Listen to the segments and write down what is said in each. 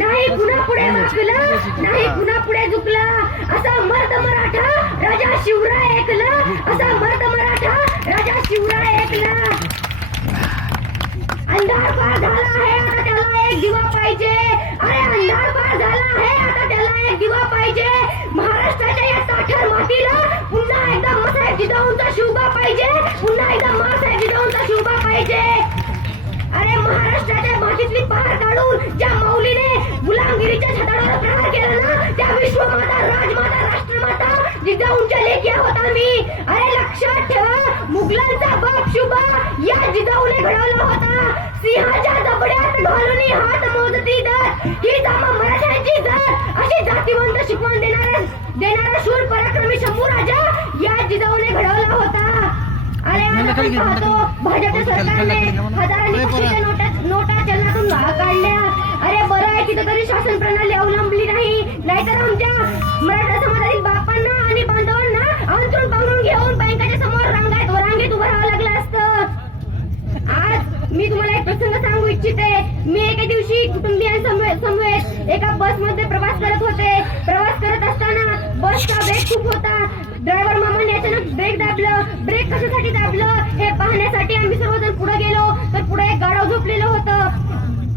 नाही पुन्हा पुढे वाकला नाही पुन्हा पुढे झुकला. असा मर्द मराठा राजा शिवराय ऐकला. असा मर्द मराठा राजा शिवराय ऐकला. अंधार पार झाला आहे आता त्याला एक दिवा पाहिजे. अरे अंधार पार झाला आहे आता त्याला एक दिवा पाहिजे. महाराष्ट्राच्या या साठर मातीला पुन्हा एकदा मासाहेब जिजाऊंचा शिवबा पाहिजे. पुन्हा एकदा मासाहेब जिजाऊंचा शिवबा पाहिजे. अरे महाराष्ट्राच्या मातीतली पहार काढून ज्या माऊलीने गुलामगिरीच्या छताडावर प्रहार केला ना त्या विश्वमाता राजमाता राष्ट्रमाता जिजाऊंच्या लेखी होता मी अरे लक्षात ठेवा मुघलांचा बाप शुभा या जिजाऊने घडवला होता. सिंहाच्या जबड्यात घालून हात मोजती दर ही जामा मराठ्यांची जर अशी जातीवंत शिकवण देणारा देणारा शूर पराक्रमी शंभू राजा या जिजाऊने भाजपच्या सरकारने हजारांनी नोटा नोटा चलनातून काढल्या. अरे बरं आहे तिथं तरी शासन प्रणाली अवलंबली नाही. नाहीतर आमच्या मराठा समाजातील बापांना आणि बांधवांना अंतरून पांघरून घेऊन बँकाच्या समोर रांगात रांगेत उभं राहावं लागलं असतं. आज मी तुम्हाला एक प्रसंग सांगू इच्छिते. मी एके दिवशी कुटुंबियांसमवेत समवेत एका बसमध्ये प्रवास करत होते. प्रवास करत ब्रेक खूप होता. ड्रायव्हर मामाने अचानक ब्रेक दाबलं. ब्रेक कशासाठी दाबलं? हे पाहण्यासाठी आम्ही सर्वजण पुढे गेलो. तर पुढे एक गाडव झोपलेलं होतं.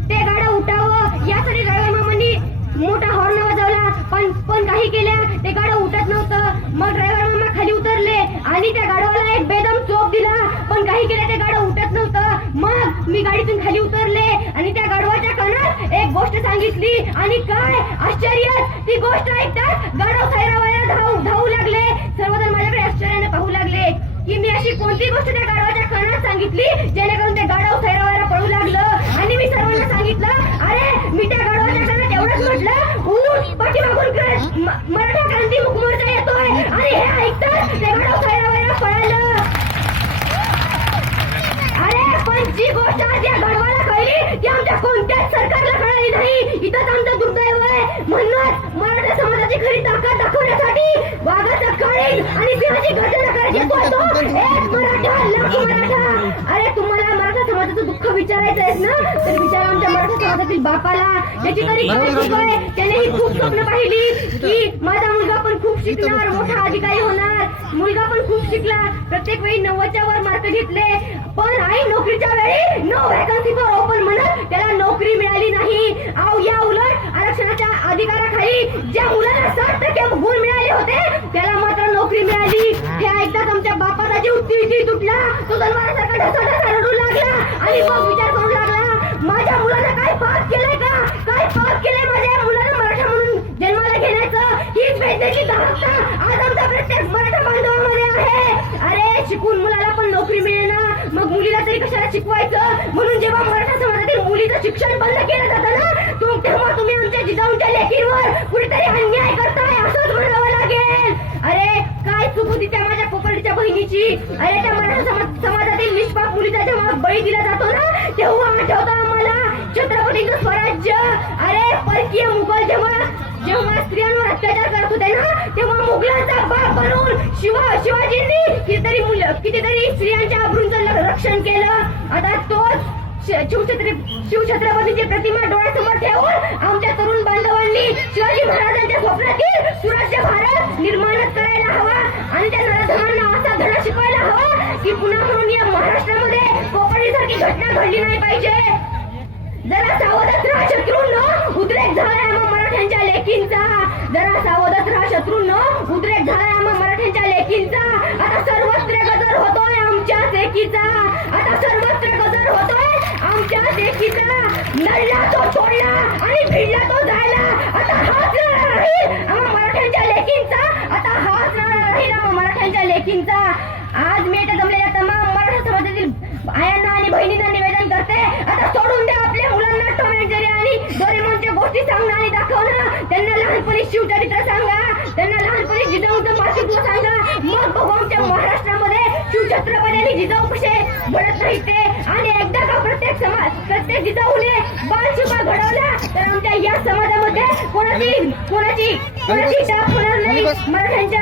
ते गाडं उठावं. यासाठी ड्रायव्हर मामांनी मोठा हॉर्न वाजवला. पण पण काही केल्या. ते गाडं उठत नव्हतं. मग ड्रायव्हर मामा खाली उतरले. आणि त्या गाडवाला एक बेदम चोप दिला. पण काही केल्या ते गाडं उठत नव्हतं. मग मी गाडीतून खाली उतरले. आणि त्या गाडवाच्या कानात एक गोष्ट सांगितली. आणि काय? आश्चर्य ती गोष्ट ऐकताच गौरव सैरावाया धावू धावू लागले. सर्वजण माझ्याकडे आश्चर्याने पाहू लागले की मी अशी कोणती गोष्ट त्या गाडवाच्या कानात सांगितली जेणेकरून ते गाडव सैरावायला पळू लागलं? आणि मी सर्वांना सांगितलं अरे मी त्या गाडवाच्या कानात एवढंच म्हटलं ऊठ पाठीमागून क्र- मराठा क्रांती मुखमोर्चा येतोय. आणि हे ऐकतं ते गाडव सैरावायला पळालं. अरे पण जी गोष्ट आज या गडवाला कळली ती आमच्या कोणत्याच सरकारला कळाली नाही. इथंच आमचं दुर्दैव आहे. म्हणूनच मराठा समाजाची खरी ताकद दाखवण्यासाठी वाघाचा काळीज आणि सिंहाची गर्जना करायची तो एक मराठा लाख मराठा. अरे तुम्हाला मराठा समाजाचं दुःख विचारायचं आहे ना? तर विचारा आमच्या मराठा समाजातील बापाला. त्याची तरी काय चूक आहे? त्याने ही खूप स्वप्न पाहिली की माझा मुलगा पण खूप शिकणार मोठा अधिकारी होणार. मुलगा पण खूप शिकला. प्रत्येक वेळी नव्वदच्या वर मार्क घेतले. पण आई नोकरीच्या वेळी नो व्हॅकन्सी फॉर ओपन म्हणत त्याला नोकरी मिळाली नाही आव या उलट आरक्षणाच्या अधिकाराखाली ज्या मुलाला साठ टक्के गुण मिळाले होते त्याला मात्र नोकरी मिळाली. हे. ऐकताच आमच्या बापाचा जीव तिळती तुटला. तो जन्मासारखा ढसा ढसा रडू लागला आणि मग विचार करू लागला माझ्या मुलानं काय पाप केलंय का? काय पाप केलंय माझ्या मुलानं मराठा म्हणून जन्माला घेण्याचं? हीच वैद्यकीय दाखता आज आमचा प्रत्येक मराठा बांधवामध्ये आहे. अरे शिकून मुलाला पण नोकरी मिळेना. मग मुलीला तरी कशाला शिकवायचं? म्हणून जेव्हा मराठा समाजातील मुलीचं शिक्षण बंद केलं जातं ना तुम तेव्हा तुम्ही आमच्या जिजाऊंच्या लेकींवर कुठेतरी अन्याय करताय असंच म्हणावं लागेल. अरे काय चूक होती त्या माझ्या कोकणच्या बहिणीची? अरे त्या मराठा समाज समाजातील निष्पाप मुलीचा जेव्हा बळी दिला जातो ना तेव्हा आठवतं आम्हाला छत्रपतीचं स्वराज्य. अरे परकीय मुघल जेव्हा जेव्हा स्त्रियांवर अत्याचार करत होते ना तेव्हा मुघलांचा बाप बनवून शिवा शिवाजींनी कितीतरी मुलं कितीतरी स्त्रियांच्या अब्रूंचं रक्षण केलं. आता तोच शिवछत्र शिवछत्रपतीची प्रतिमा डोळ्यासमोर ठेवून आमच्या तरुण बांधवांनी शिवाजी महाराजांच्या स्वप्नातील सुराज्य भारत निर्माण करायला हवा. आणि त्या नरधमांना असा धडा शिकवायला हवा की पुन्हा म्हणून या महाराष्ट्रामध्ये कोकणीसारखी घटना घडली नाही पाहिजे. जरा सावधच राहा शत्रूंनो उद्रेक झाला आम्हा मराठ्यांच्या लेकींचा. जरा सावधच राहा शत्रूंनो उद्रेक झाला आम्हा मराठ्यांच्या लेकींचा. आता सर्वत्र गजर होतोय आमच्या लेकीचा. आता सर्वत्र गजर तुमच्या देखीचा लेकीचा तो सोडला आणि भिडला तो जायला. आता हाच लढा राहील आम्हा मराठ्यांच्या लेखींचा आता हाच लढा राहील आम्हा मराठ्यांच्या लेखींचा आज मी इथे जमलेल्या तमाम मराठा समाजातील आयांना आणि बहिणींना निवेदन करते. आता सोडून द्या आपल्या मुलांना टोमॅटरी आणि डोरेमॉनच्या गोष्टी सांगणं आणि दाखवणं त्यांना लहानपणी शिवचरित्र सांगा. त्यांना लहानपणी जिजाऊचं मातृत्व सांगा. मग बघू आमच्या शिवछत्रपती आणि जिजाऊ कसे घडत नाही ते आणि एकदा का प्रत्येक समाज प्रत्येक जिजाऊने बालशिपा घडवला तर आमच्या या समाजामध्ये कोणाची कोणाची कोणाची टाप होणार नाही. मराठ्यांच्या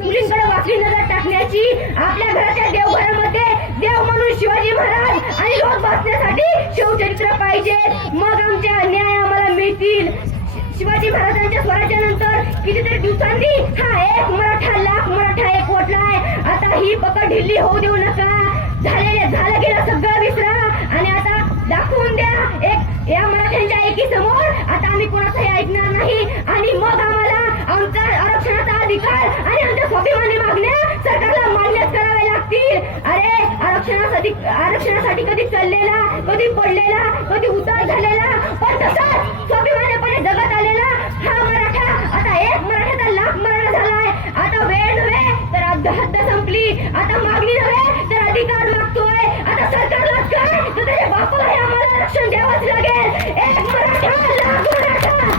मुलींकडे वाकडी नजर टाकण्याची आपल्या घराच्या देवघरामध्ये देव म्हणून शिवाजी महाराज आणि लोक बसण्यासाठी शिवचरित्र पाहिजे. मग आमच्या न्याय आम्हाला मिळतो येतील शि- शिवाजी महाराजांच्या स्वराज्यानंतर कितीतरी दिवसांनी हा एक मराठा लाख मराठा एक वटलाय आता ही पकड ढिल्ली होऊ देऊ नका. झालेले झालं गेलं सगळं विसरा आणि आता दाखवून द्या एक या मराठ्यांच्या एकी समोर आता आम्ही कोणाचंही ऐकणार नाही. आणि मग आम्हाला आमचा आरक्षणाचा अधिकार आणि आमच्या स्वाभिमानी मागण्या सरकारला मान्यच कराव्या लागतील. अरे आरक्षणासाठी आरक्षणासाठी कधी चाललेला कधी पडलेला कधी उतार झालेला पण तसा स्वाभिमानीपणे जगत आलेला हा मराठा आता एक मराठ्याचा लाख मराठा झालाय आता वेळ नव्हे तर हद्द हद्द संपली आता मागणी नव्हे तर अधिकार मागतोय आता सरकारला काय तर त्याच्या बापाला आम्हाला आरक्षण द्यावंच लागेल. एक मराठा लाख मराठा